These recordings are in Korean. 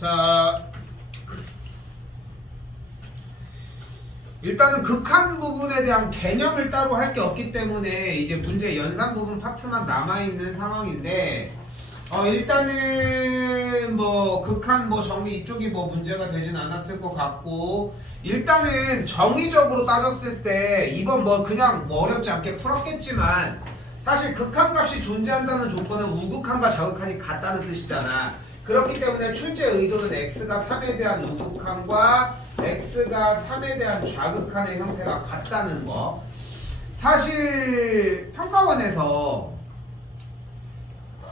자, 일단은 극한 부분에 대한 개념을 따로 할 게 없기 때문에 이제 문제 연산 부분 파트만 남아있는 상황인데, 일단은 뭐 극한 뭐 정리 이쪽이 뭐 문제가 되진 않았을 것 같고, 일단은 정의적으로 따졌을 때 이번 뭐 그냥 뭐 어렵지 않게 풀었겠지만, 사실 극한값이 존재한다는 조건은 우극한과 좌극한이 같다는 뜻이잖아. 그렇기 때문에 출제 의도는 x가 3에 대한 우극한과 x가 3에 대한 좌극한의 형태가 같다는 거. 사실 평가원에서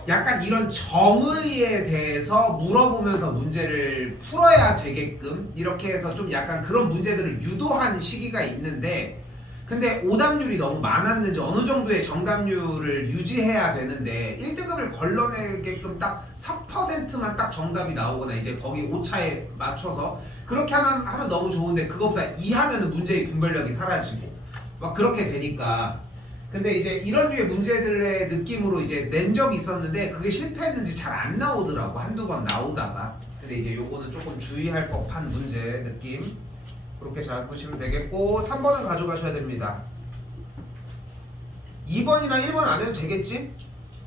약간 이런 정의에 대해서 물어보면서 문제를 풀어야 되게끔 이렇게 해서 좀 약간 그런 문제들을 유도한 시기가 있는데, 근데 오답률이 너무 많았는지 어느 정도의 정답률을 유지해야 되는데 1등급을 걸러내게끔 딱 4%만 딱 정답이 나오거나 이제 거기 오차에 맞춰서 그렇게 하면 너무 좋은데, 그것보다 이하면은 문제의 분별력이 사라지고 막 그렇게 되니까. 근데 이제 이런 류의 문제들의 느낌으로 이제 낸 적이 있었는데 그게 실패했는지 잘 안 나오더라고, 한두 번 나오다가. 근데 이제 요거는 조금 주의할 법한 문제 느낌, 그렇게 잘 보시면 되겠고, 3번은 가져가셔야 됩니다. 2번이나 1번 안 해도 되겠지?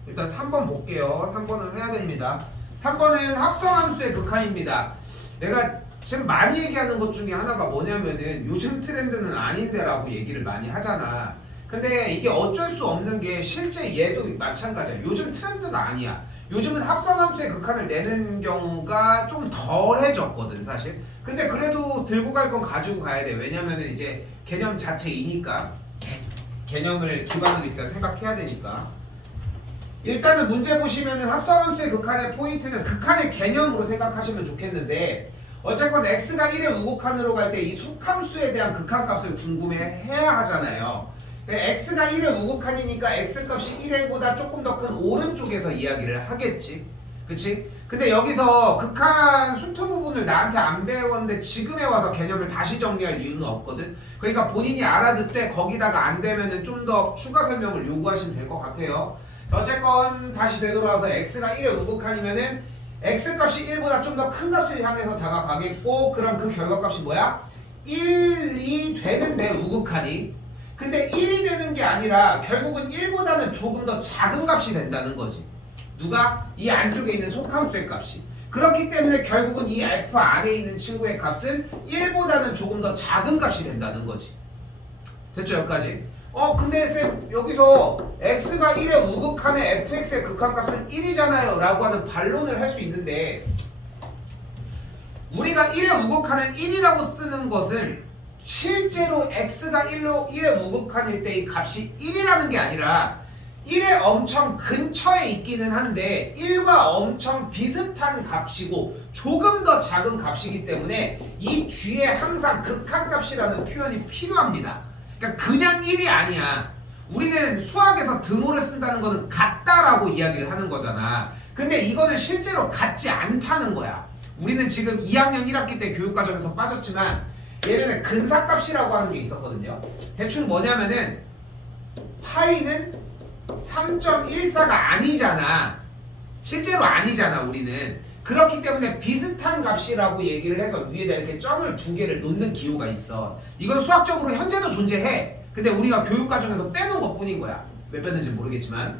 일단 3번 볼게요. 3번은 해야 됩니다. 3번은 합성함수의 극한입니다. 내가 지금 많이 얘기하는 것 중에 하나가 뭐냐면은 요즘 트렌드는 아닌데 라고 얘기를 많이 하잖아. 근데 이게 어쩔 수 없는 게 실제 얘도 마찬가지야. 요즘 트렌드가 아니야. 요즘은 합성함수의 극한을 내는 경우가 좀 덜해졌거든 사실. 근데 그래도 들고 갈 건 가지고 가야 돼. 왜냐면은 이제 개념 자체이니까, 개념을 기반으로 일단 생각해야 되니까. 일단은 문제 보시면은 합성함수의 극한의 포인트는 극한의 개념으로 생각하시면 좋겠는데, 어쨌건 x가 1의 우극한으로 갈 때 이 속함수에 대한 극한값을 궁금해해야 하잖아요. x가 1의 우극한이니까 x값이 1보다 조금 더 큰 오른쪽에서 이야기를 하겠지, 그치? 근데 여기서 극한 순투 부분을 나한테 안 배웠는데 지금에 와서 개념을 다시 정리할 이유는 없거든. 그러니까 본인이 알아듣되 거기다가 안 되면은 좀 더 추가 설명을 요구하시면 될 것 같아요. 어쨌건 다시 되돌아와서 x가 1의 우극한이면은 x값이 1보다 좀 더 큰 값을 향해서 다가가겠고, 그럼 그 결과값이 뭐야? 1이 되는데 우극한이. 근데 1이 되는 게 아니라 결국은 1보다는 조금 더 작은 값이 된다는 거지. 누가? 이 안쪽에 있는 속함수의 값이. 그렇기 때문에 결국은 이 f 안에 있는 친구의 값은 1보다는 조금 더 작은 값이 된다는 거지. 됐죠? 여기까지? 근데 쌤 여기서 x가 1의 우극한의 fx의 극한값은 1이잖아요 라고 하는 반론을 할 수 있는데, 우리가 1의 우극한을 1이라고 쓰는 것은 실제로 x가 1의 우극한일 때 이 값이 1이라는 게 아니라 1에 엄청 근처에 있기는 한데 1과 엄청 비슷한 값이고 조금 더 작은 값이기 때문에 이 뒤에 항상 극한값이라는 표현이 필요합니다. 그러니까 그냥 1이 아니야. 우리는 수학에서 등호를 쓴다는 거는 같다라고 이야기를 하는 거잖아. 근데 이거는 실제로 같지 않다는 거야. 우리는 지금 2학년 1학기 때 교육과정에서 빠졌지만 예전에 근사값이라고 하는 게 있었거든요. 대충 뭐냐면은 파이는 3.14가 아니잖아. 실제로 아니잖아 우리는. 그렇기 때문에 비슷한 값이라고 얘기를 해서 위에다 이렇게 점을 두 개를 놓는 기호가 있어. 이건 수학적으로 현재도 존재해. 근데 우리가 교육과정에서 빼놓은 것 뿐인 거야. 왜 뺐는지 모르겠지만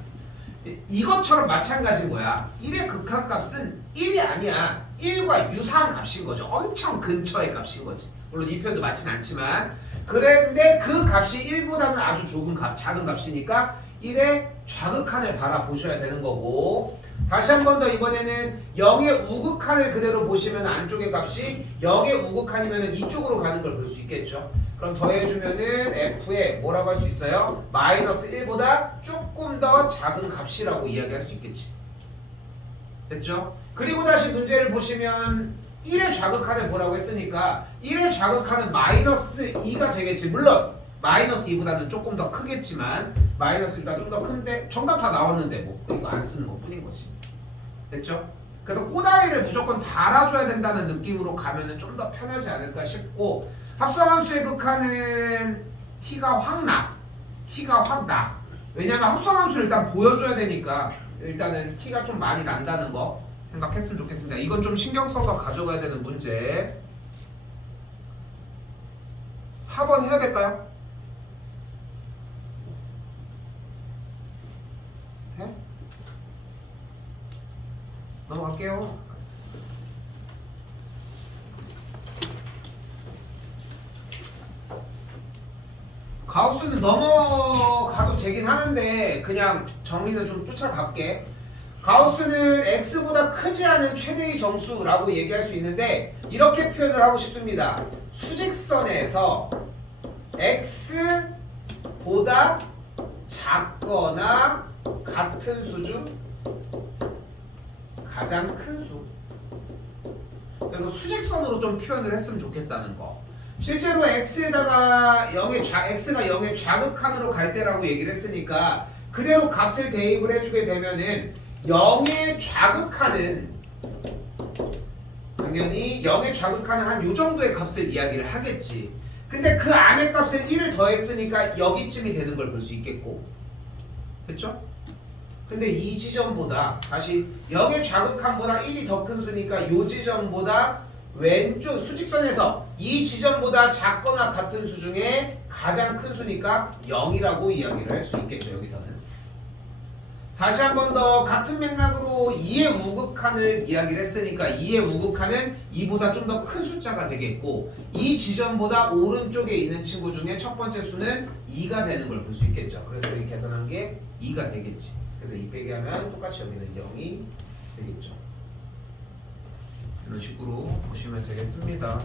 이것처럼 마찬가지인 거야. 1의 극한값은 1이 아니야. 1과 유사한 값인 거죠. 엄청 근처의 값인 거지. 물론 이 표현도 맞진 않지만, 그런데 그 값이 1보다는 아주 조금 작은 값이니까 1의 좌극한을 바라보셔야 되는 거고, 다시 한 번 더 이번에는 0의 우극한을 그대로 보시면 안쪽의 값이 0의 우극한이면 이쪽으로 가는 걸 볼 수 있겠죠. 그럼 더해주면은 f에 뭐라고 할 수 있어요? 마이너스 1보다 조금 더 작은 값이라고 이야기할 수 있겠지. 됐죠? 그리고 다시 문제를 보시면 1의 좌극한을 보라고 했으니까 1의 좌극한은 마이너스 2가 되겠지. 물론 마이너스 2보다는 조금 더 크겠지만 마이너스 2보다 좀 더 큰데 정답 다 나왔는데 뭐 이거 안 쓰는 것 뿐인 거지. 됐죠? 그래서 꼬다리를 무조건 달아줘야 된다는 느낌으로 가면은 좀 더 편하지 않을까 싶고, 합성함수의 극한은 T가 확 나. T가 확 나. 왜냐면 합성함수를 일단 보여줘야 되니까 일단은 T가 좀 많이 난다는 거. 생각했으면 좋겠습니다. 이건 좀 신경 써서 가져가야 되는 문제. 4번 해야 될까요? 해? 넘어갈게요. 가우스는 넘어가도 되긴 하는데 그냥 정리는 좀 쫓아갈게. 가우스는 x보다 크지 않은 최대의 정수라고 얘기할 수 있는데 이렇게 표현을 하고 싶습니다. 수직선에서 x보다 작거나 같은 수 중 가장 큰 수. 그래서 수직선으로 좀 표현을 했으면 좋겠다는 거. 실제로 x에다가 x가 0의 좌극한으로 갈 때라고 얘기를 했으니까 그대로 값을 대입을 해주게 되면은 0의 좌극한은 당연히 0의 좌극한은 한 요 정도의 값을 이야기를 하겠지. 근데 그 안에 값을 1을 더했으니까 여기쯤이 되는 걸 볼 수 있겠고. 됐죠? 근데 이 지점보다 다시 0의 좌극한보다 1이 더 큰 수니까 요 지점보다 왼쪽 수직선에서 이 지점보다 작거나 같은 수 중에 가장 큰 수니까 0이라고 이야기를 할 수 있겠죠. 여기서는 다시 한 번 더 같은 맥락으로 2의 우극한을 이야기를 했으니까 2의 우극한은 2보다 좀 더 큰 숫자가 되겠고 이 지점보다 오른쪽에 있는 친구 중에 첫 번째 수는 2가 되는 걸 볼 수 있겠죠. 그래서 이렇게 계산한 게 2가 되겠지. 그래서 2 빼기 하면 똑같이 여기는 0이 되겠죠. 이런 식으로 보시면 되겠습니다.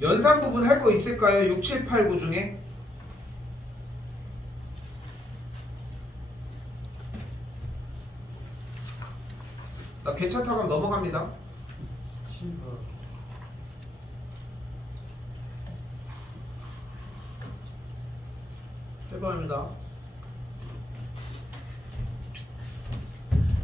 연산 부분 할 거 있을까요? 6, 7, 8, 9 중에? 나 괜찮다고 하면 넘어갑니다. 7번. 해봐입니다.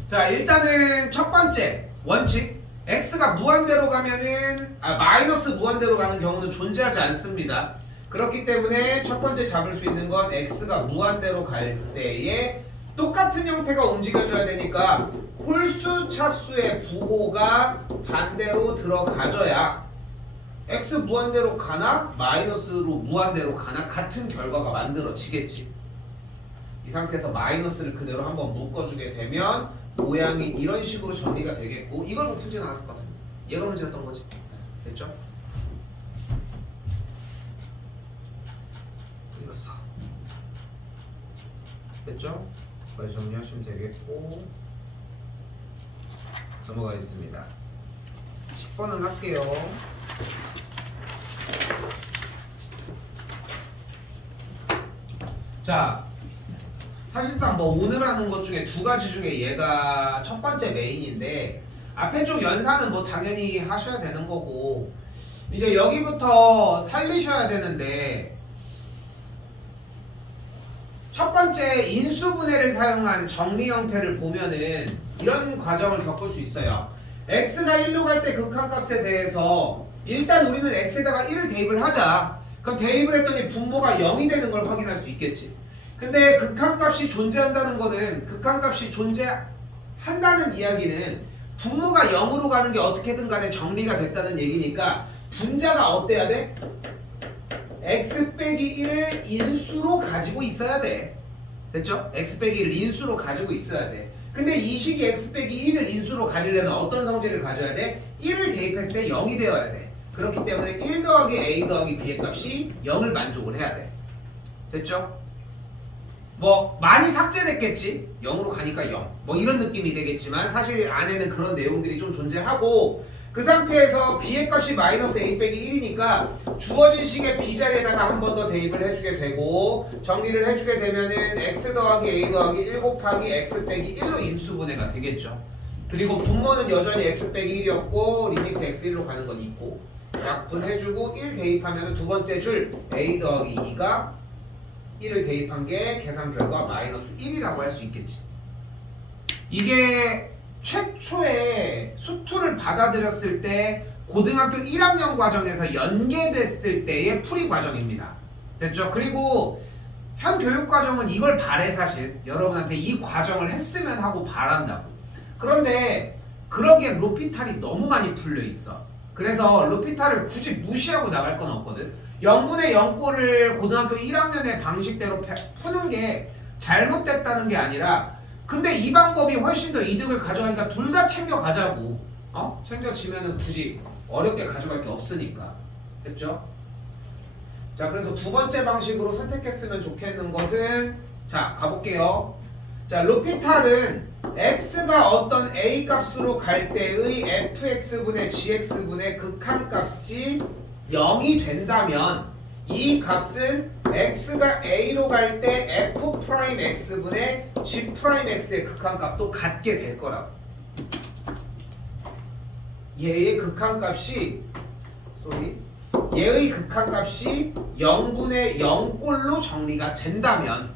자, 일단은 첫 번째 원칙 x가 무한대로 가면은 마이너스 무한대로 가는 경우는 존재하지 않습니다. 그렇기 때문에 첫 번째 잡을 수 있는 건 x가 무한대로 갈 때에 똑같은 형태가 움직여줘야 되니까 홀수 차수의 부호가 반대로 들어가줘야 x 무한대로 가나 마이너스로 무한대로 가나 같은 결과가 만들어지겠지. 이 상태에서 마이너스를 그대로 한번 묶어주게 되면 모양이 이런 식으로 정리가 되겠고 이걸 못 풀지는 않았을 것 같습니다. 얘가 문제였던 거지. 됐죠? 어디 갔어? 됐죠? 여기까지 정리하시면 되겠고 넘어가겠습니다. 10번은 할게요. 자, 사실상 뭐 오늘 하는 것 중에 두 가지 중에 얘가 첫 번째 메인인데 앞에 쪽 연산은 뭐 당연히 하셔야 되는 거고 이제 여기부터 살리셔야 되는데 첫 번째 인수분해를 사용한 정리 형태를 보면은 이런 과정을 겪을 수 있어요. x가 1로 갈 때 극한값에 대해서 일단 우리는 x에다가 1을 대입을 하자. 그럼 대입을 했더니 분모가 0이 되는 걸 확인할 수 있겠지. 근데 극한값이 존재한다는 거는 극한값이 존재한다는 이야기는 분모가 0으로 가는 게 어떻게든 간에 정리가 됐다는 얘기니까 분자가 어때야 돼? x 빼기 1을 인수로 가지고 있어야 돼. 됐죠? x 빼기 1을 인수로 가지고 있어야 돼. 근데 이 식이 x 빼기 1을 인수로 가지려면 어떤 성질을 가져야 돼? 1을 대입했을 때 0이 되어야 돼. 그렇기 때문에 1 더하기 a 더하기 b의 값이 0을 만족을 해야 돼. 됐죠? 뭐 많이 삭제됐겠지? 0으로 가니까 0 뭐 이런 느낌이 되겠지만 사실 안에는 그런 내용들이 좀 존재하고 그 상태에서 b의 값이 마이너스 a 빼기 1이니까 주어진 식의 b 자리에다가 한 번 더 대입을 해주게 되고 정리를 해주게 되면은 x 더하기 a 더하기 1 곱하기 x 빼기 1로 인수분해가 되겠죠. 그리고 분모는 여전히 x 빼기 1이었고 리미트 x1로 가는 건 있고 약분해주고 1 대입하면 두 번째 줄 a 더하기 2가 1을 대입한 게 계산 결과 마이너스 1이라고 할 수 있겠지. 이게 최초에 수투를 받아들였을 때 고등학교 1학년 과정에서 연계됐을 때의 풀이 과정입니다. 됐죠? 그리고 현 교육과정은 이걸 바래. 사실 여러분한테 이 과정을 했으면 하고 바란다고. 그런데 그러기엔 로피탈이 너무 많이 풀려있어. 그래서 로피탈을 굳이 무시하고 나갈 건 없거든. 0분의 0꼴을 고등학교 1학년의 방식대로 푸는 게 잘못됐다는 게 아니라, 근데 이 방법이 훨씬 더 이득을 가져가니까 둘 다 챙겨가자고. 챙겨지면은 굳이 어렵게 가져갈 게 없으니까. 됐죠? 자, 그래서 두 번째 방식으로 선택했으면 좋겠는 것은, 자, 가볼게요. 자, 로피탈은 x가 어떤 a 값으로 갈 때의 fx분의 gx분의 극한값이 0이 된다면 이 값은 x가 a로 갈 때 f'x분의 g'x의 극한값도 같게 될 거라고. 얘의 극한값이 얘의 극한값이 0분의 0꼴로 정리가 된다면,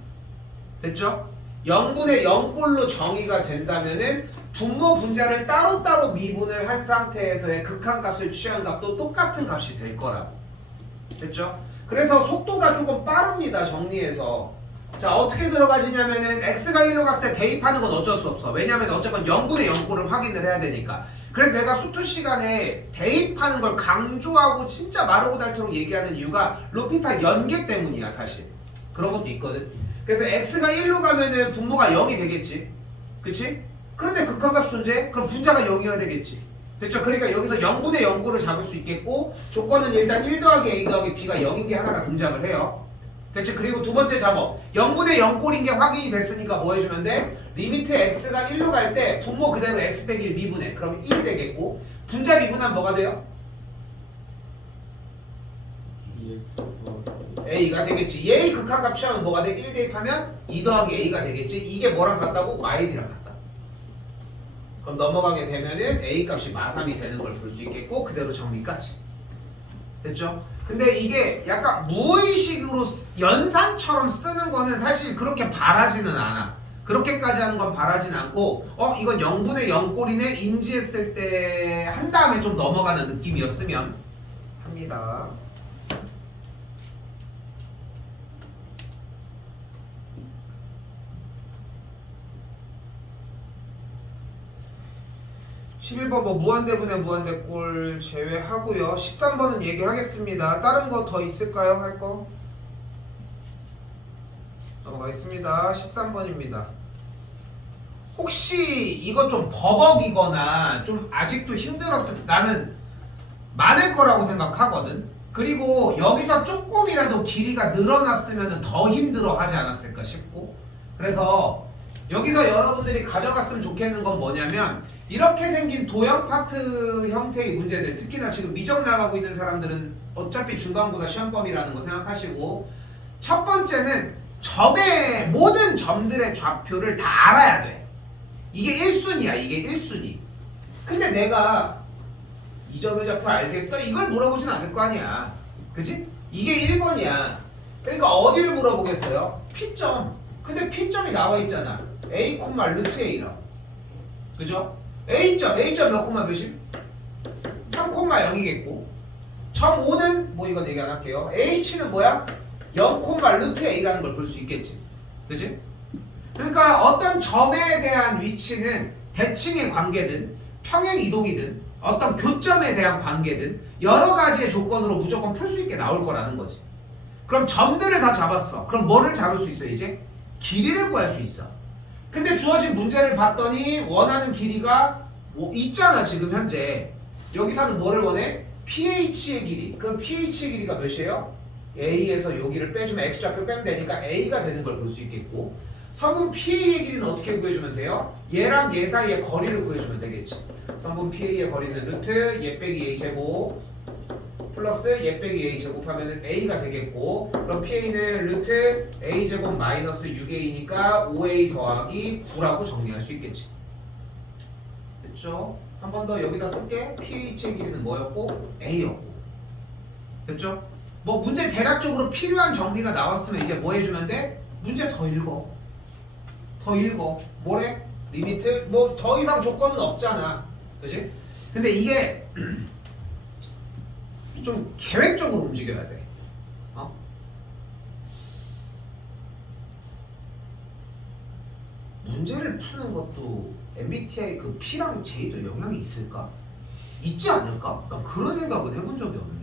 됐죠? 0분의 0꼴로 정의가 된다면은 분모 분자를 따로따로 미분을 한 상태에서의 극한값을 취한 값도 똑같은 값이 될 거라고. 됐죠? 그래서 속도가 조금 빠릅니다. 정리해서. 자, 어떻게 들어가시냐면은 x가 1로 갔을 때 대입하는 건 어쩔 수 없어. 왜냐면 어쨌건 0분의 0꼴을 확인을 해야 되니까. 그래서 내가 수투 시간에 대입하는 걸 강조하고 진짜 마르고 닳도록 얘기하는 이유가 로피탈 연계 때문이야. 사실 그런 것도 있거든. 그래서 x가 1로 가면은 분모가 0이 되겠지. 그치? 그런데 극한값이 존재해? 그럼 분자가 0이어야 되겠지. 됐죠? 그러니까 여기서 0분의 0꼴을 잡을 수 있겠고, 조건은 일단 1 더하기 a 더하기 b가 0인 게 하나가 등장을 해요. 됐죠? 그리고 두 번째 작업, 0분의 0꼴인 게 확인이 됐으니까 뭐 해주면 돼? 리미트 x가 1로 갈 때 분모 그대로 x 빼기 1 미분해. 그럼 1이 되겠고, 분자 미분하면 뭐가 돼요? a가 되겠지. 얘의 극한값 취하면 뭐가 돼? 1 대입하면 2 더하기 a가 되겠지. 이게 뭐랑 같다고? 마일이랑 같다. 그럼 넘어가게 되면은 a 값이 마3이 되는 걸 볼 수 있겠고, 그대로 정리까지. 됐죠? 근데 이게 약간 무의식으로 연산처럼 쓰는 거는 사실 그렇게 바라지는 않아. 그렇게까지 하는 건 바라진 않고, 이건 0분의 0꼴이네 인지했을 때 한 다음에 좀 넘어가는 느낌이었으면 합니다. (11번) 뭐 무한대분의 무한대꼴 제외하고요. 13번은 얘기하겠습니다. 다른 거 더 있을까요? 할 거? 넘어가겠습니다. 13번입니다. 혹시 이거 좀 버벅이거나 좀 아직도 힘들었을 때, 나는 많을 거라고 생각하거든. 그리고 여기서 조금이라도 길이가 늘어났으면 더 힘들어 하지 않았을까 싶고, 그래서 여기서 여러분들이 가져갔으면 좋겠는 건 뭐냐면, 이렇게 생긴 도형 파트 형태의 문제들, 특히나 지금 미적 나가고 있는 사람들은 어차피 중간고사 시험범위라는 거 생각하시고, 첫 번째는 점의 모든 점들의 좌표를 다 알아야 돼. 이게 1순위야. 이게 1순위. 근데 내가 이 점의 좌표 알겠어? 이걸 물어보진 않을 거 아니야. 그치? 이게 1번이야. 그러니까 어디를 물어보겠어요? P점. 근데 P점이 나와 있잖아. A, 루트 A라고. 그죠? A점 몇 콤마 몇임? 3,0이겠고, 점 5는 뭐 이건 얘기 안 할게요. H는 뭐야? 0, 루트 A라는 걸 볼 수 있겠지. 그치? 그러니까 어떤 점에 대한 위치는 대칭의 관계든 평행 이동이든 어떤 교점에 대한 관계든 여러 가지의 조건으로 무조건 풀 수 있게 나올 거라는 거지. 그럼 점들을 다 잡았어. 그럼 뭐를 잡을 수 있어? 이제 길이를 구할 수 있어. 근데 주어진 문제를 봤더니 원하는 길이가 뭐 있잖아. 지금 현재 여기서는 뭐를 원해? pH의 길이. 그럼 pH의 길이가 몇이에요? A에서 여기를 빼주면 x좌표 빼면 되니까 A가 되는 걸 볼 수 있겠고, 성분 PA의 길이는 어떻게 구해주면 돼요? 얘랑 얘 사이의 거리를 구해주면 되겠지. 성분 PA의 거리는 루트 얘 빼기 A 제곱 플러스 얘 빼기 A 제곱하면은 A가 되겠고, 그럼 PA는 루트 A 제곱 마이너스 6A니까 5A 더하기 9라고 정리할 수 있겠지. 됐죠? 한 번 더 여기다 쓸게. pH의 길이는 뭐였고? A였고. 됐죠? 뭐 문제 대략적으로 필요한 정리가 나왔으면 이제 뭐 해주면 돼? 문제 더 읽어. 더 읽어. 뭐래? 리미트? 뭐 더 이상 조건은 없잖아. 그치? 근데 이게 좀 계획적으로 움직여야 돼. 문제를 푸는 것도 MBTI 그 P랑 J도 영향이 있을까? 있지 않을까? 난 그런 생각은 해본 적이 없네.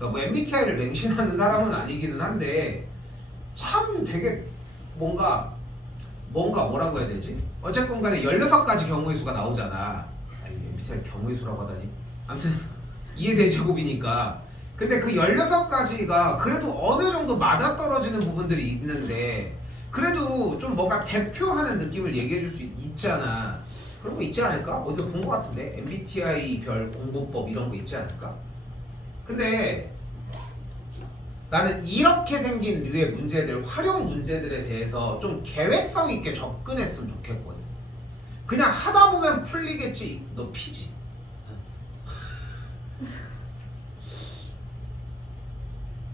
뭐 MBTI를 맹신하는 사람은 아니기는 한데 참 되게 뭔가 뭐라고 해야 되지? 어쨌건 간에 16가지 경우의 수가 나오잖아. 아니 MBTI 경우의 수라고 하다니. 아무튼 이해대제곱이니까. 근데 그 16가지가 그래도 어느 정도 맞아떨어지는 부분들이 있는데 그래도 좀 뭔가 대표하는 느낌을 얘기해 줄 수 있잖아. 그런 거 있지 않을까? 어디서 본 거 같은데? MBTI 별 공부법 이런 거 있지 않을까? 근데 나는 이렇게 생긴 류의 문제들, 활용 문제들에 대해서 좀 계획성 있게 접근했으면 좋겠거든. 그냥 하다 보면 풀리겠지. 너 P지?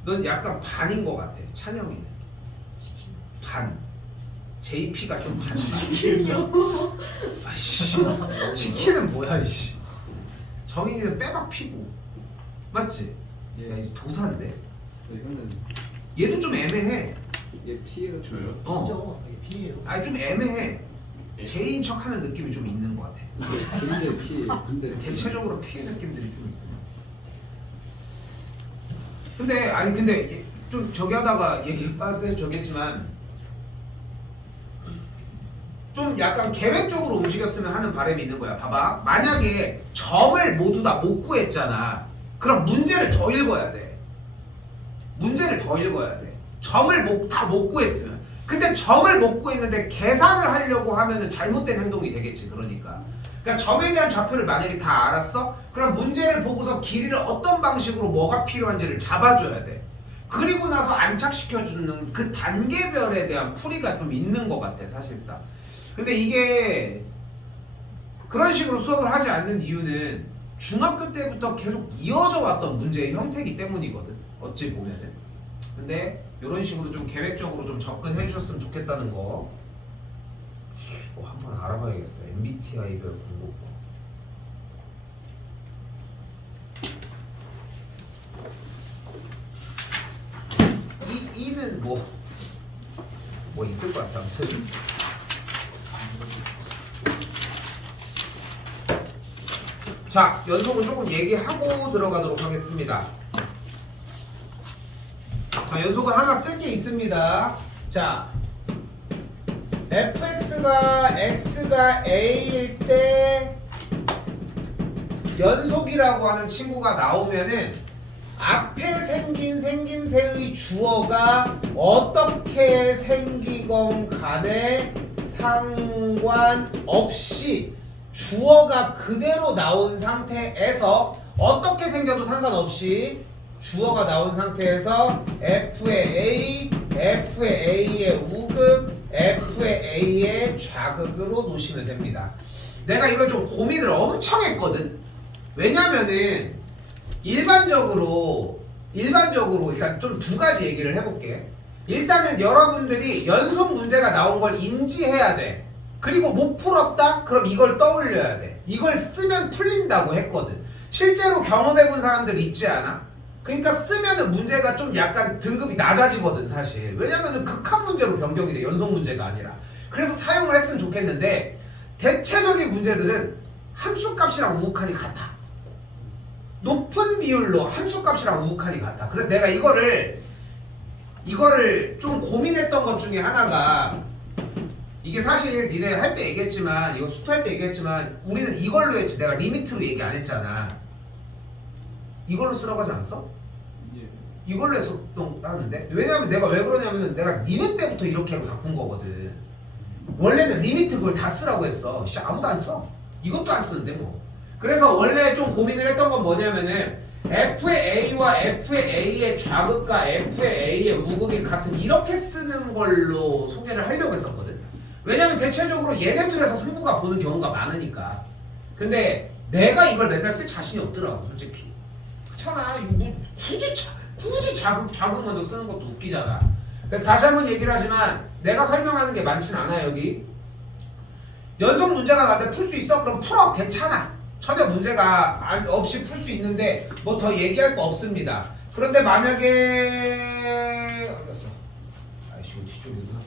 넌 약간 반인 것 같아. 찬영이는 반. JP가 좀 반. 치킨이요? 아이씨. 치킨은 뭐야 이씨. 정인이는 빼박 피고. 맞지? 예. 야, 이제 도사인데. 이거는 얘도 좀 애매해. 얘 피해가 줘요? 어. 이게 P예요. 아니 좀 애매해. J인 척하는 느낌이 좀 있는 것 같아. 근데 피해. 근데 대체적으로 피해 느낌들이 좀 있고. 근데 아니 근데 좀 저기 하다가 얘기 빠르게 저기 했지만 좀 약간 계획적으로 움직였으면 하는 바람이 있는 거야. 봐봐. 만약에 점을 모두 다 못 구했잖아. 그럼 문제를 더 읽어야 돼. 문제를 더 읽어야 돼. 점을 다 못 구했으면. 근데 점을 못 구했는데 계산을 하려고 하면은 잘못된 행동이 되겠지. 그러니까 점에 대한 좌표를 만약에 다 알았어? 그럼 문제를 보고서 길이를 어떤 방식으로 뭐가 필요한지를 잡아줘야 돼. 그리고 나서 안착시켜주는 그 단계별에 대한 풀이가 좀 있는 것 같아 사실상. 근데 이게 그런 식으로 수업을 하지 않는 이유는 중학교 때부터 계속 이어져 왔던 문제의 형태이기 때문이거든 어찌 보면은. 근데 이런 식으로 좀 계획적으로 좀 접근해 주셨으면 좋겠다는 거 한번 알아봐야겠어. MBTI별 공부법. E는 뭐 있을 것 같아. 아무튼 자, 연속은 조금 얘기하고 들어가도록 하겠습니다. 자, 연속은 하나 쓸 게 있습니다. 자, fx가 x가 a일 때 연속이라고 하는 친구가 나오면은 앞에 생긴 생김새의 주어가 어떻게 생기건 간에 상관없이 주어가 그대로 나온 상태에서 어떻게 생겨도 상관없이 주어가 나온 상태에서 f의 a, f의 a의 우극, f의 a의 좌극으로 놓으시면 됩니다. 내가 이걸 좀 고민을 엄청 했거든. 왜냐면은 일반적으로 일단 좀 두 가지 얘기를 해볼게. 일단은 여러분들이 연속 문제가 나온 걸 인지해야 돼. 그리고 못 풀었다? 그럼 이걸 떠올려야 돼. 이걸 쓰면 풀린다고 했거든. 실제로 경험해본 사람들 있지 않아? 그러니까 쓰면은 문제가 좀 약간 등급이 낮아지거든 사실. 왜냐면은 극한 문제로 변경이 돼. 연속 문제가 아니라. 그래서 사용을 했으면 좋겠는데 대체적인 문제들은 함수값이랑 우극한이 같아. 높은 비율로 함수값이랑 우극한이 같아. 그래서 내가 이거를 좀 고민했던 것 중에 하나가 이게 사실 니네 할 때 얘기했지만 이거 수투할 때 얘기했지만 우리는 이걸로 했지. 내가 리미트로 얘기 안 했잖아. 이걸로 쓰라고 하지 않았어? 예. 이걸로 했었는데 왜냐면 내가 왜 그러냐면은 내가 니네 때부터 이렇게 바꾼 거거든. 원래는 리미트 그걸 다 쓰라고 했어. 진짜 아무도 안 써. 이것도 안 쓰는데 뭐. 그래서 원래 좀 고민을 했던 건 뭐냐면은 f의 a와 f의 a의 좌극과 f의 a의 우극이 같은 이렇게 쓰는 걸로 소개를 하려고 했었거든. 왜냐면 대체적으로 얘네들에서 승부가 보는 경우가 많으니까. 근데 내가 이걸 맨날 쓸 자신이 없더라고 솔직히. 그렇잖아. 뭐 굳이 자극 먼저 쓰는 것도 웃기잖아. 그래서 다시 한번 얘기를 하지만 내가 설명하는 게 많진 않아. 여기 연속 문제가 나한테 풀 수 있어? 그럼 풀어. 괜찮아. 전혀 문제가 없이 풀 수 있는데 뭐 더 얘기할 거 없습니다. 그런데 만약에 어디갔어? 아이씨 이거 뒤쪽이구나.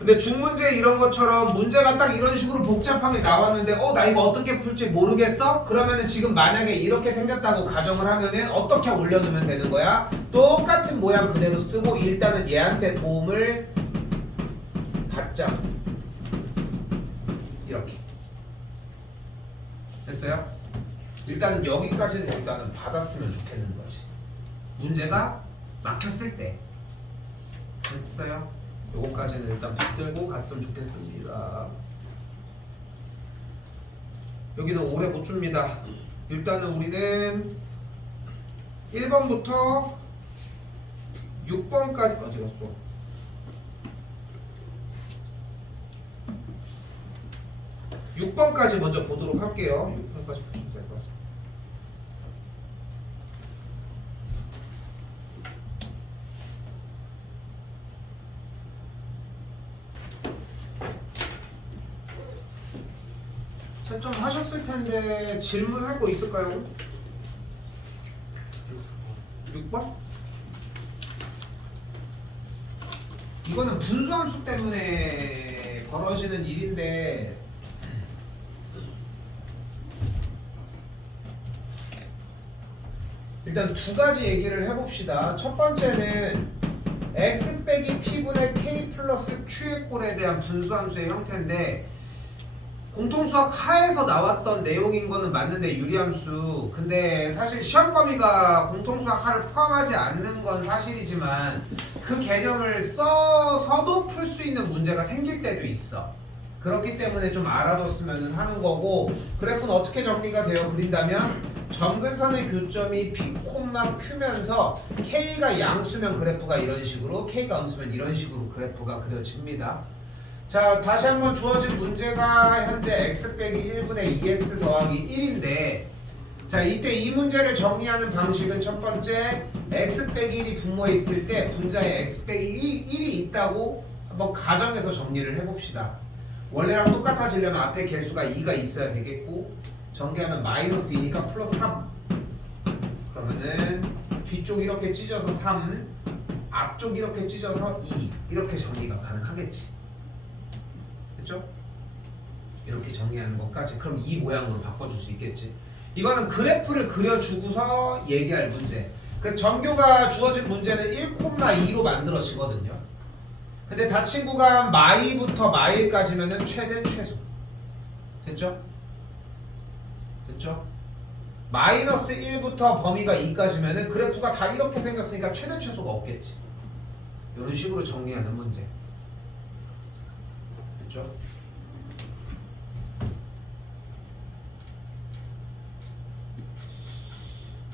근데 중문제 이런 것처럼 문제가 딱 이런 식으로 복잡하게 나왔는데 나 이거 어떻게 풀지 모르겠어? 그러면은 지금 만약에 이렇게 생겼다고 가정을 하면은 어떻게 올려두면 되는 거야? 똑같은 모양 그대로 쓰고 일단은 얘한테 도움을 받자. 이렇게 됐어요? 일단은 여기까지는 일단은 받았으면 좋겠는 거지. 문제가 막혔을 때 됐어요? 요거까지는 일단 붙들고 갔으면 좋겠습니다. 여기는 오래 못 줍니다. 일단은 우리는 1번부터 6번까지 어디 갔어? (6번까지) 먼저 보도록 할게요. 6번까지 보시면 될 것 같습니다. 채점 하셨을 텐데 질문할 거 있을까요? 6번? 이거는 분수함수 때문에 벌어지는 일인데 일단 두 가지 얘기를 해봅시다. 첫 번째는 x 빼기 p분의 k 플러스 q의 꼴에 대한 분수함수의 형태인데 공통수학 하에서 나왔던 내용인 거는 맞는데 유리함수. 근데 사실 시험 범위가 공통수학 하를 포함하지 않는 건 사실이지만 그 개념을 써서도 풀 수 있는 문제가 생길 때도 있어. 그렇기 때문에 좀 알아뒀으면 하는 거고 그래프는 어떻게 정리가 되어 그린다면 점근선의 교점이 P, Q면서 K가 양수면 그래프가 이런 식으로 K가 음수면 이런 식으로 그래프가 그려집니다. 자 다시 한번 주어진 문제가 현재 x 빼기 1분의 2x 더하기 1인데 자 이때 이 문제를 정리하는 방식은 첫 번째 x 빼기 1이 분모에 있을 때 분자에 x 빼기 1이 있다고 한번 가정해서 정리를 해봅시다. 원래랑 똑같아지려면 앞에 개수가 2가 있어야 되겠고 전개하면 마이너스 2니까 플러스 3 그러면은 뒤쪽 이렇게 찢어서 3 앞쪽 이렇게 찢어서 2 이렇게 정리가 가능하겠지. 됐죠? 이렇게 정리하는 것까지 그럼 이 모양으로 바꿔줄 수 있겠지. 이거는 그래프를 그려주고서 얘기할 문제. 그래서 전교가 주어진 문제는 1,2로 만들어지거든요. 근데 닫힌 구간 마이부터 마일까지면은 최대 최소. 됐죠? 됐죠? 마이너스 1부터 범위가 2까지면은 그래프가 다 이렇게 생겼으니까 최대 최소가 없겠지. 이런 식으로 정리하는 문제. 됐죠?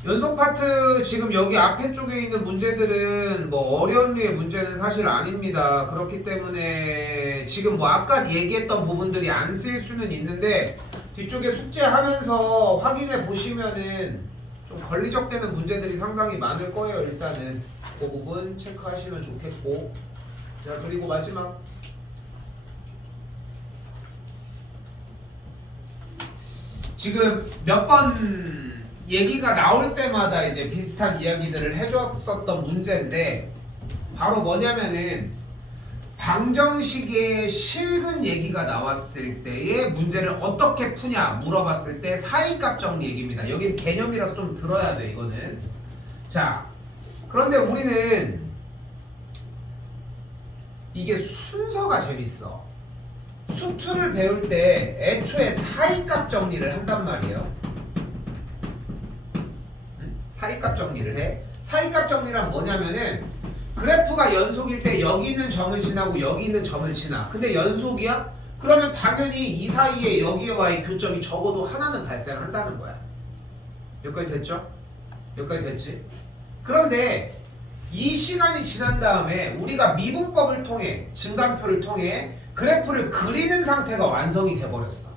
연속 파트 지금 여기 앞에 쪽에 있는 문제들은 뭐 어려운 류의 문제는 사실 아닙니다. 그렇기 때문에 지금 뭐 아까 얘기했던 부분들이 안 쓰일 수는 있는데 뒤쪽에 숙제하면서 확인해 보시면은 좀 걸리적되는 문제들이 상당히 많을 거예요. 일단은 그 부분 체크하시면 좋겠고 자 그리고 마지막 지금 몇 번 얘기가 나올 때마다 이제 비슷한 이야기들을 해줬었던 문제인데 바로 뭐냐면은 방정식의 실근 얘기가 나왔을 때의 문제를 어떻게 푸냐 물어봤을 때 사이값 정리 얘기입니다. 여기는 개념이라서 좀 들어야 돼 이거는. 자 그런데 우리는 이게 순서가 재밌어. 수투를 배울 때 애초에 사이값 정리를 한단 말이에요. 사이값 정리를 해. 사이값 정리란 뭐냐면은 그래프가 연속일 때 여기 있는 점을 지나고 여기 있는 점을 지나. 근데 연속이야? 그러면 당연히 이 사이에 여기와의 교점이 적어도 하나는 발생한다는 거야. 여기까지 됐죠? 여기까지 됐지? 그런데 이 시간이 지난 다음에 우리가 미분법을 통해 증간표를 통해 그래프를 그리는 상태가 완성이 돼버렸어.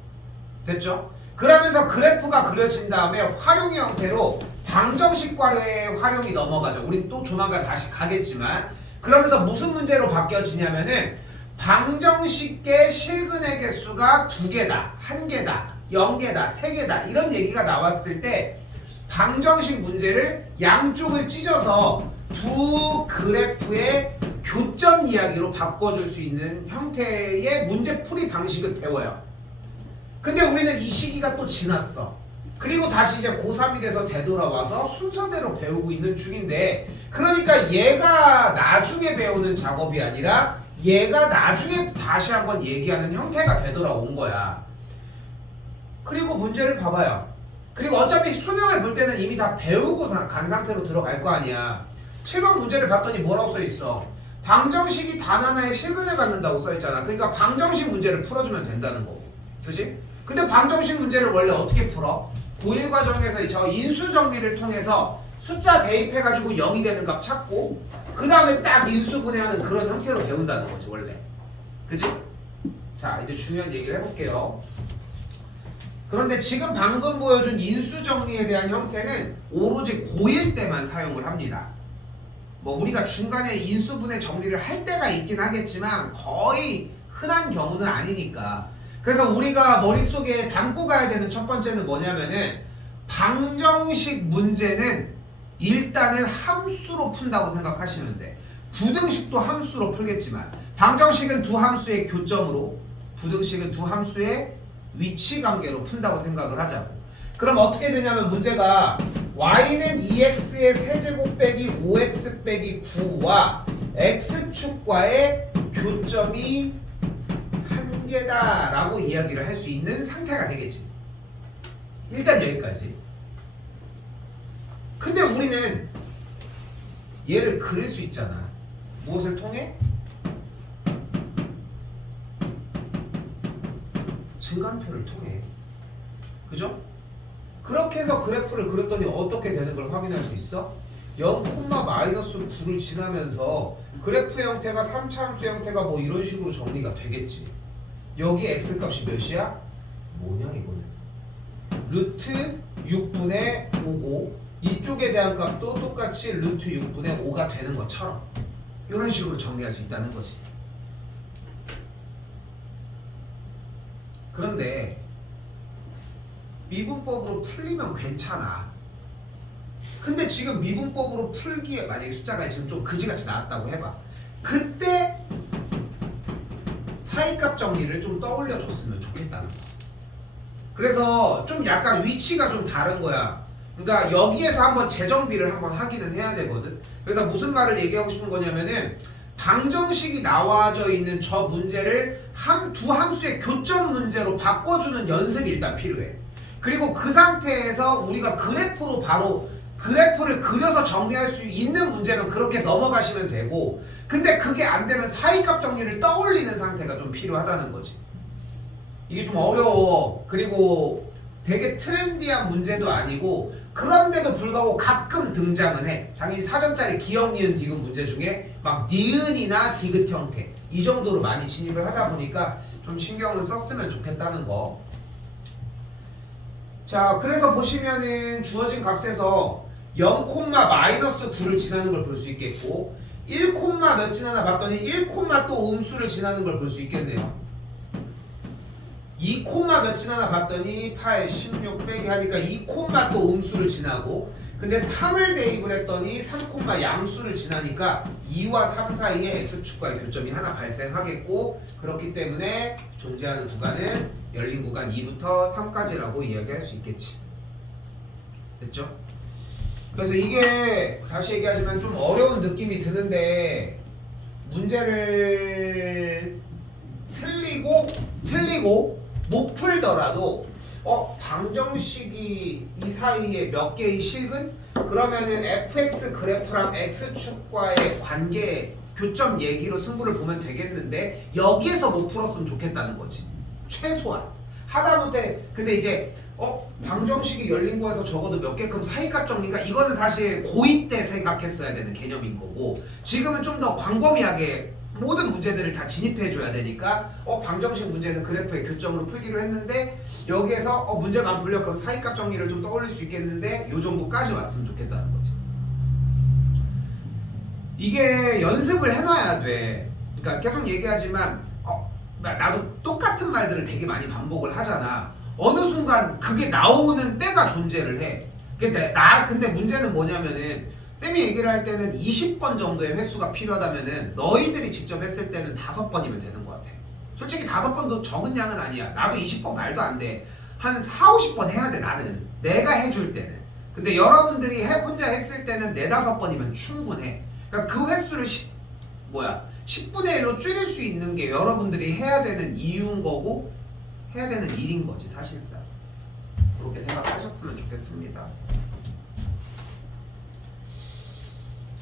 됐죠? 그러면서 그래프가 그려진 다음에 활용의 형태로 방정식과의 활용이 넘어가죠. 우린 또 조만간 다시 가겠지만 그러면서 무슨 문제로 바뀌어지냐면은 방정식의 실근의 개수가 2개다, 1개다, 0개다, 3개다 이런 얘기가 나왔을 때 방정식 문제를 양쪽을 찢어서 두 그래프의 교점 이야기로 바꿔줄 수 있는 형태의 문제풀이 방식을 배워요. 근데 우리는 이 시기가 또 지났어. 그리고 다시 이제 고3이 돼서 되돌아와서 순서대로 배우고 있는 중인데, 그러니까 얘가 나중에 배우는 작업이 아니라 얘가 나중에 다시 한번 얘기하는 형태가 되돌아온 거야. 그리고 문제를 봐봐요. 그리고 어차피 수능을 볼 때는 이미 다 배우고 간 상태로 들어갈 거 아니야. 7번 문제를 봤더니 뭐라고 써있어? 방정식이 단 하나의 실근을 갖는다고 써있잖아. 그러니까 방정식 문제를 풀어주면 된다는 거고, 그치? 근데 방정식 문제를 원래 어떻게 풀어? 고1 과정에서 저 인수 정리를 통해서 숫자 대입해가지고 0이 되는 값 찾고 그 다음에 딱 인수 분해하는 그런 형태로 배운다는 거지 원래. 그치? 자, 이제 중요한 얘기를 해볼게요. 그런데 지금 방금 보여준 인수 정리에 대한 형태는 오로지 고1 때만 사용을 합니다. 뭐 우리가 중간에 인수분해 정리를 할 때가 있긴 하겠지만 거의 흔한 경우는 아니니까. 그래서 우리가 머릿속에 담고 가야 되는 첫 번째는 뭐냐면은, 방정식 문제는 일단은 함수로 푼다고 생각하시면 돼. 부등식도 함수로 풀겠지만 방정식은 두 함수의 교점으로, 부등식은 두 함수의 위치 관계로 푼다고 생각을 하자고. 그럼 어떻게 되냐면 문제가 y는 2x의 세제곱 빼기 5x 빼기 9와 x축과의 교점이 한 개다 라고 이야기를 할 수 있는 상태가 되겠지. 일단 여기까지. 근데 우리는 얘를 그릴 수 있잖아. 무엇을 통해? 증간표를 통해. 그죠? 그렇게 해서 그래프를 그렸더니 어떻게 되는 걸 확인할 수 있어? 0,-9를 지나면서 그래프의 형태가 3차 함수 형태가 뭐 이런 식으로 정리가 되겠지. 여기 x값이 몇이야? 뭐냐 이거는? 루트 6분의 5고 이쪽에 대한 값도 똑같이 루트 6분의 5가 되는 것처럼 이런 식으로 정리할 수 있다는 거지. 그런데 미분법으로 풀리면 괜찮아. 근데 지금 미분법으로 풀기에 만약에 숫자가 지금 좀 그지같이 나왔다고 해봐. 그때 사이값 정리를 좀 떠올려 줬으면 좋겠다는 거. 그래서 좀 약간 위치가 좀 다른 거야. 그러니까 여기에서 한번 재정비를 한번 하기는 해야 되거든. 그래서 무슨 말을 얘기하고 싶은 거냐면은, 방정식이 나와져 있는 저 문제를 두 함수의 교점 문제로 바꿔주는 연습이 일단 필요해. 그리고 그 상태에서 우리가 그래프로 바로 그래프를 그려서 정리할 수 있는 문제는 그렇게 넘어가시면 되고, 근데 그게 안 되면 사이값 정리를 떠올리는 상태가 좀 필요하다는 거지. 이게 좀 어려워. 그리고 되게 트렌디한 문제도 아니고, 그런데도 불구하고 가끔 등장은 해. 당연히 4점짜리 기역, 니은, 디귿 문제 중에 막 니은이나 디귿 형태 이 정도로 많이 진입을 하다 보니까 좀 신경을 썼으면 좋겠다는 거. 자, 그래서 보시면은 주어진 값에서 0,-9를 지나는 걸 볼 수 있겠고, 1, 몇 지나나 봤더니 1, 또 음수를 지나는 걸 볼 수 있겠네요. 2, 몇 지나나 봤더니 8, 16 빼기 하니까 2, 또 음수를 지나고, 근데 3을 대입을 했더니 3, 양수를 지나니까 2와 3 사이에 x축과의 교점이 하나 발생하겠고, 그렇기 때문에 존재하는 구간은 열린 구간 2부터 3까지라고 이야기할 수 있겠지. 됐죠? 그래서 이게 다시 얘기하지만 좀 어려운 느낌이 드는데, 문제를 틀리고 못 풀더라도 방정식이 이 사이에 몇 개의 실근? 그러면은 fx 그래프랑 x축과의 관계 교점 얘기로 승부를 보면 되겠는데, 여기에서 못 풀었으면 좋겠다는 거지. 최소한 하다못해. 근데 이제 방정식이 열린 거에서 적어도 몇 개, 그럼 사이값 정리인가? 이거는 사실 고2 때 생각했어야 되는 개념인 거고, 지금은 좀 더 광범위하게 모든 문제들을 다 진입해 줘야 되니까 방정식 문제는 그래프의 교점으로 풀기로 했는데, 여기에서 문제가 안 풀려, 그럼 사이값 정리를 좀 떠올릴 수 있겠는데 요 정도까지 왔으면 좋겠다는 거지. 이게 연습을 해놔야 돼. 그러니까 계속 얘기하지만 나도 똑같은 말들을 되게 많이 반복을 하잖아. 어느 순간 그게 나오는 때가 존재를 해. 근데 문제는 뭐냐면은 쌤이 얘기를 할 때는 20번 정도의 횟수가 필요하다면은 너희들이 직접 했을 때는 5번이면 되는 것 같아. 솔직히 5번도 적은 양은 아니야. 나도 20번 말도 안 돼. 한 4, 50번 해야 돼 나는. 내가 해줄 때는. 근데 여러분들이 혼자 했을 때는 4, 5번이면 충분해. 그러니까 그 횟수를 10분의 1로 줄일 수 있는 게 여러분들이 해야 되는 이유인 거고 해야 되는 일인 거지 사실상. 그렇게 생각하셨으면 좋겠습니다.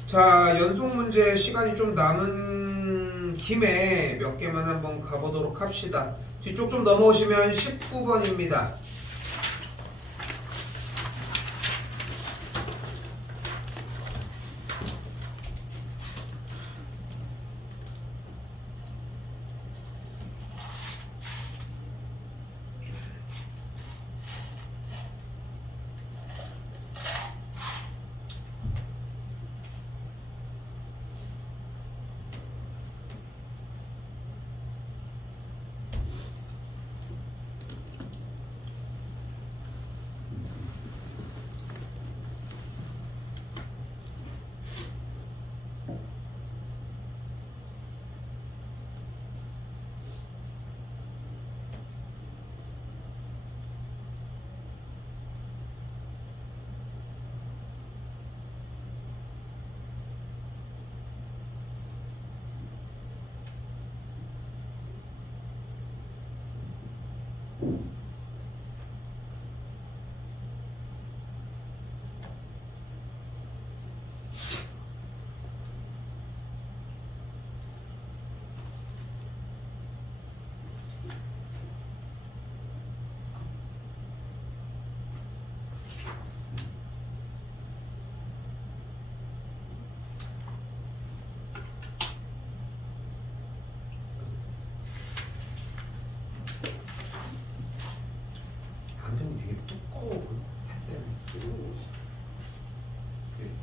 자, 연속 문제 시간이 좀 남은 김에 몇 개만 한번 가보도록 합시다. 뒤쪽 좀 넘어오시면 19번입니다. 안경이 되게 두꺼워 보여.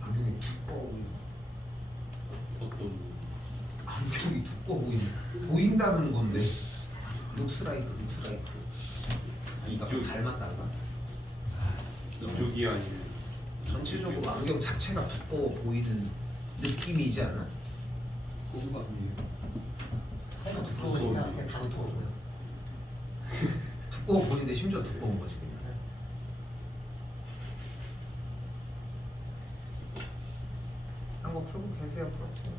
안경이 두꺼워 보여. 어떤 안경이 두꺼워 보인다는 건데. 룩스라이크. 아니가 이쪽- 닮았다가. 이쪽이 아니면 전체적으로 안경 자체가 두꺼워 보이는 느낌이지 않아? 고구마 아니에요? 그래서 두꺼우니까 그냥 다 두꺼워 보여. 두꺼워 보이는데 심지어 두꺼운 거지 그냥. 한 거 풀고 계세요. 풀었어요.